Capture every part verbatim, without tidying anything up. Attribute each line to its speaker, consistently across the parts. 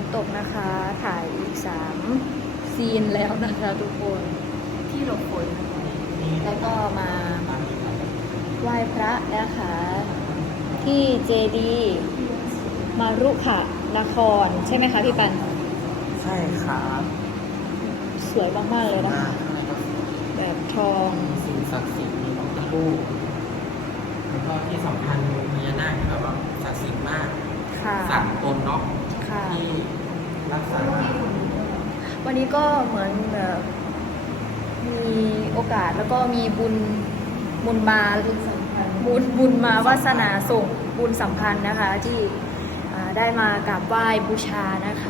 Speaker 1: ตกนะคะถ่ายอีกสามซีนแล้วนะคะทุกคนที่หลบฝนแล้วก็มาไหว้พระนะคะที่เจดีย์มารุขะนครใช่ไหมคะพี่ปัน
Speaker 2: ใช่ครับ
Speaker 1: สวยมากๆเลยนะคะแบบทอง
Speaker 2: สิ่งศักดิ์สิทธิ์มีพระพุทธรูปแล้วก็ที่สำคัญมีพญานาคแบบว่าศักดิ์สิทธิ์มาก
Speaker 1: ค่ะ
Speaker 2: สามตนเนาะ
Speaker 1: ค่ะ
Speaker 2: ที่รักษา
Speaker 1: วันนี้ก็เหมือนแบบมีโอกาสแล้วก็มีบุญบุญมาบุญบุญมาวาสนาส่งบุญสัมพันธ์นะคะ ที่อ่าได้มากราบไหว้บูชานะคะ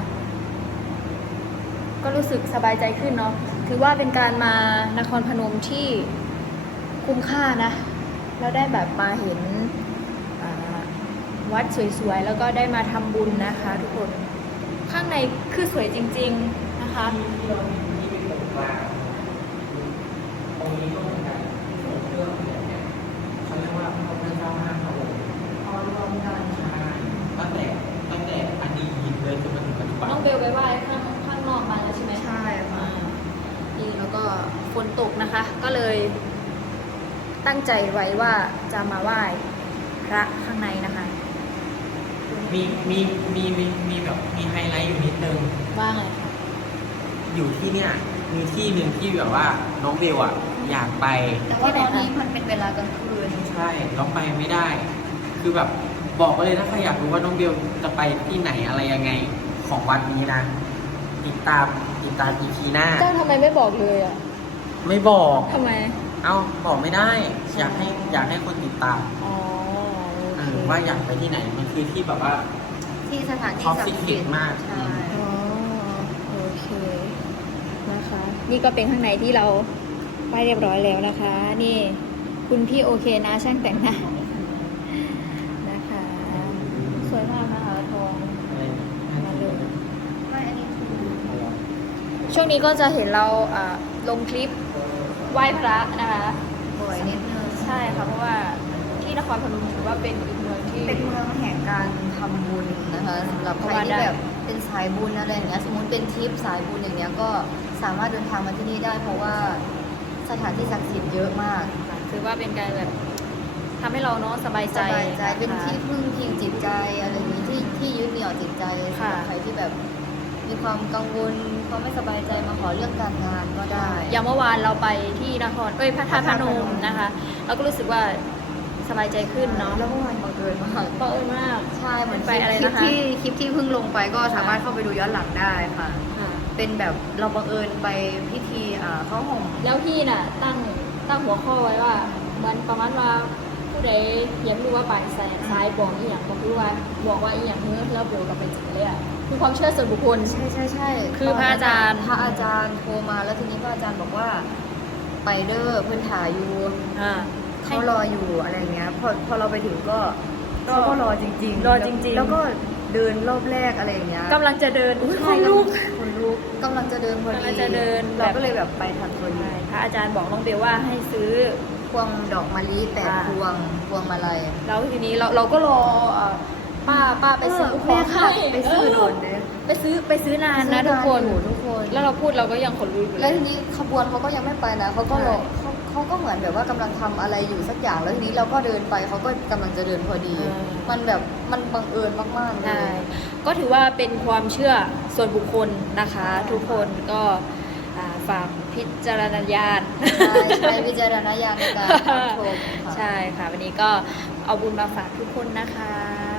Speaker 1: ก็รู้สึกสบายใจขึ้นเนาะถือว่าเป็นการมานครพนมที่คุ้มค่านะแล้วได้แบบมาเห็นอ่าวัดสวยๆแล้วก็ได้มาทำบุญนะคะ ทุกคนข้างในคือสวยจริงๆนะคะ
Speaker 2: ที่เราที่เป็นตรงกลางตรงนี้ก็เหมือนกันตรงเครื่องเนี่ยเขาเรียกว่าพระพุทธเจ้าห้าพระองค์
Speaker 1: อ๋อรวมกัน
Speaker 2: ใช่ตั้งแต่ตั้งแต่อดีตเลยจนมาถึงปัจจุบัน
Speaker 1: น้องเบลไปไหว้ข้างข้างนอกมาแล้วใช่ไหม
Speaker 3: ใช่ค่ะ
Speaker 1: นี่แล้วก็ฝนตกนะคะ ก็เลยตั้งใจไว้ว่าจะมาไหว้พระข้างในนะคะ
Speaker 2: มีมีมีมีมีแบบมีไฮไลท์อยู่นิดนึง
Speaker 1: ว่างเลยค่ะ
Speaker 2: อยู่ที่เนี่ยมีที่หนึ่งที่แบบว่าน้องเบลอ่ะอยากไป
Speaker 3: แต่ว่าตอนนี้มันเป็นเวลากลางคืน
Speaker 2: ใช่เราไปไม่ได้ คือแบบบอกไปเลยถ้าใครอยากรู้ว่าน้องเบลจะไปที่ไหนอะไรยังไงของวันนี้นะติดตามติดตาม อี พี หน้า
Speaker 1: เจ้าทำไมไม่บอกเลยอ่ะ
Speaker 2: ไม่บอก
Speaker 1: ทำไม
Speaker 2: เอ้าบอกไม่ได้ อยากให้อยากให้คนติดตาม
Speaker 1: อ๋อโอ
Speaker 2: เอ
Speaker 1: เค
Speaker 2: อว่าอยากไปที่ไหนมันคือที่แบบว่า
Speaker 3: ที่สถานที่
Speaker 2: ท็อป
Speaker 3: ศัก
Speaker 2: ซิ
Speaker 3: ดิ์
Speaker 2: ก
Speaker 3: สิทธิ์
Speaker 2: มาก
Speaker 3: ใช่
Speaker 1: อ๋อโอเคนะคะ นี่ก็เป็นข้างในที่เราไปเรียบร้อยแล้วนะคะ นี่คุณพี่โอเคนะช่างแต่งหน้านะคะ สวยมากนะคะทอง
Speaker 2: อะไร
Speaker 1: มาเลย
Speaker 3: ไม่อันนี้คือ
Speaker 1: ช่วงนี้ก็จะเห็นเราอ่าลงคลิปไหว้พระนะคะ
Speaker 3: บ่อยนิดนึง
Speaker 1: ใช่ค่ะเพราะว่าที่นครพนมถือว่าเป็นอีกเมืองที่
Speaker 3: เป็นเมืองแห่งการทำบุญนะคะสำหรับใครที่แบบเป็นสายบุญอะไรอย่างเงี้ยสมมติเป็นทริปสายบุญอย่างเงี้ยก็สามารถเดินทางมาที่นี่ได้ เพราะว่าสถานที่ศักดิ์สิทธิ์เยอะมาก
Speaker 1: ถือว่าเป็นการแบบทำให้เราเนาะสบาย
Speaker 3: ส
Speaker 1: ใจ
Speaker 3: บายใจเป็น
Speaker 1: นะคะ
Speaker 3: ที่พึ่งพิงจิตใจอะไรอย่างนี้ที่ที่ยึดเหนี่ยวจิตใจสำห
Speaker 1: ค่ะ
Speaker 3: รับใครที่แบบมีความกังวลความไม่สบายใจมาขอเรื่องการงานก็ได้
Speaker 1: อย่างเมื่อวานเราไปที่นครเอ้ยพระธาตุพนมนะคะ เราก็รู้สึกว่าสบายใจขึ้นเนาะ
Speaker 3: แล้วเมื่อวานบังเอิญมาก
Speaker 1: บังเอิญมาก
Speaker 3: ใช่เหมือน
Speaker 1: ไปอะไร
Speaker 3: คลิป
Speaker 1: นะคะ
Speaker 3: ที่คลิปที่เพิ่งลงไปก็สามารถเข้าไปดูย้อนหลังได้ค่ะ
Speaker 1: ค่ะ
Speaker 3: เป็นแบบเราบังเอิญไปพิธีอ่าเข้าห่ม
Speaker 1: แล้วพี่น่ะตั้งตั้งหัวข้อไว้ว่าเหมือนประมาณว่าผู้ใดเห็นรู้ว่าปลายแสงซ้ายบอกอีหยังบอกรู้ว่าบอกว่าอีหยังเนื้อแล้วเบลกับไปจัดเลยอ่ะคือความเชื่อส่วนบุคคล
Speaker 3: ใช่ใช่ใช่
Speaker 1: คือพระอาจารย์
Speaker 3: พระอาจารย์โทรมาแล้วทีนี้พระอาจารย์บอกว่าไปเด้อเพื่อนถ่ายอยู่
Speaker 1: อ่า
Speaker 3: เขารออยู่อะไรเงี้ยพอพอเราไปถึงก็เขาก็รอจริงๆ
Speaker 1: รอจริงๆ
Speaker 3: แล้วก็เดินรอบแรกอะไรอย่างเงี้ย
Speaker 1: กำลังจะเดินอุ้ย
Speaker 3: ใช่
Speaker 1: คนลุก
Speaker 3: คนลุกกำลังจะเดินพอดี
Speaker 1: กำลังจะเดิน
Speaker 3: เราก็เลยแบบไปทันพอดี
Speaker 1: ใช่พระอาจารย์บอกน้องเบลว่าให้ซื้อ
Speaker 3: พวงดอกมะลิแปด
Speaker 1: อ่า
Speaker 3: พวงพวงมาลัย
Speaker 1: แล้วทีนี้เราเราก็รอเอ่อป้าป้าไปซื้อ
Speaker 3: เออ
Speaker 1: แม่ค่ะ
Speaker 3: ไปซื้อโดนเลย
Speaker 1: ไปซื้อไปซื้อนานนะทุกคน
Speaker 3: อยู่ทุกคน
Speaker 1: แล้วเราพูดเราก็ยังขนลุกอยู่เล
Speaker 3: แล้ว
Speaker 1: ย
Speaker 3: ทีนี้ขบวนเขาก็ยังไม่ไปนะเขาก็รอ
Speaker 1: ใช่
Speaker 3: เขาเขาก็เหมือนแบบว่ากำลังทำอะไรอยู่สักอย่างแล้วทีนี้เราก็เดินไปเขาก็กำลังจะเดินพอดี
Speaker 1: เออ
Speaker 3: มันแบบมันบังเอิญมากๆเล
Speaker 1: ใช่
Speaker 3: ย
Speaker 1: ก็ถือว่าเป็นความเชื่อส่วนบุคคลนะคะ ทุกคนก็อ่าฝากพิจารณญาณ
Speaker 3: ใช่ใช้วิจารณญาณในการรับชมค่ะ
Speaker 1: ใช่ค่ะ วันนี้ก็เอาบุญมาฝากทุกคนนะคะ